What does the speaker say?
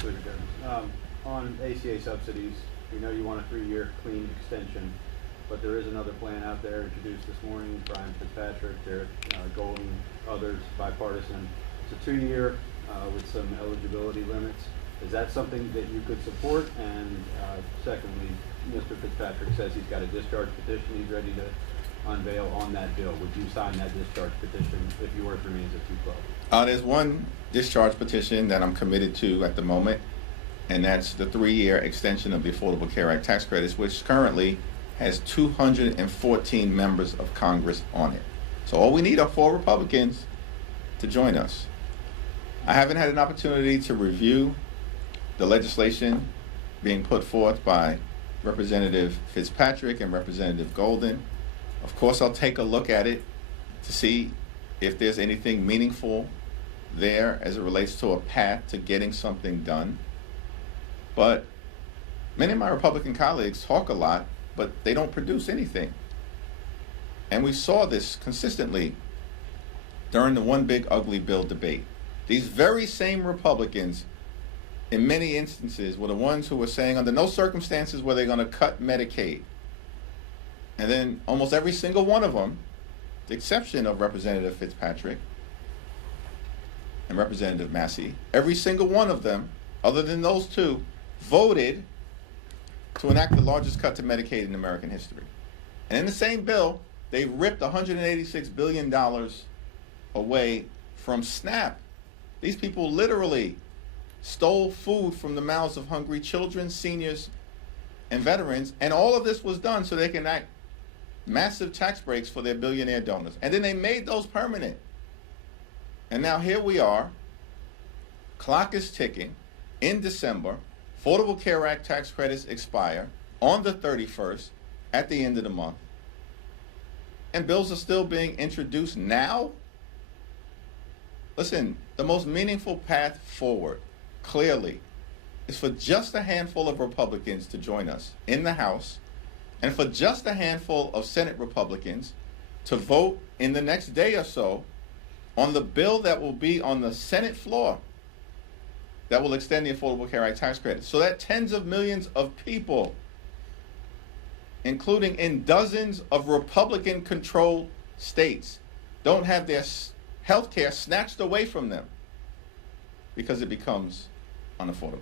Brian Kluger. On ACA subsidies, we know you want a 3-year clean extension, but there is another plan out there introduced this morning. Brian Fitzpatrick, Derek Golden, others, bipartisan. It's a 2-year with some eligibility limits. Is that something that you could support? And secondly, Mr. Fitzpatrick says he's got a discharge petition he's ready to unveil on that bill. Would you sign that discharge petition if yours remains at 212? There's one discharge petition that I'm committed to at the moment, and that's the 3-year extension of the Affordable Care Act tax credits, which currently has 214 members of Congress on it. So all we need are 4 Republicans to join us. I haven't had an opportunity to review the legislation being put forth by Representative Fitzpatrick and Representative Golden. Of course, I'll take a look at it to see if there's anything meaningful there as it relates to a path to getting something done. But many of my Republican colleagues talk a lot, but they don't produce anything. And we saw this consistently during the One Big Ugly Bill debate. These very same Republicans, in many instances, were the ones who were saying under no circumstances were they going to cut Medicaid. And then almost every single one of them, the exception of Representative Fitzpatrick and Representative Massey, every single one of them, other than those 2, voted to enact the largest cut to Medicaid in American history. And in the same bill, they ripped $186 billion away from SNAP. These people literally stole food from the mouths of hungry children, seniors, and veterans, and all of this was done so they can enact massive tax breaks for their billionaire donors. And then they made those permanent. And now here we are, clock is ticking, in December, Affordable Care Act tax credits expire on the 31st, at the end of the month, and bills are still being introduced now? Listen, the most meaningful path forward, clearly, is for just a handful of Republicans to join us in the House, and for just a handful of Senate Republicans to vote in the next day or so on the bill that will be on the Senate floor that will extend the Affordable Care Act tax credit, so that tens of millions of people, including in dozens of Republican-controlled states, don't have their health care snatched away from them because it becomes unaffordable.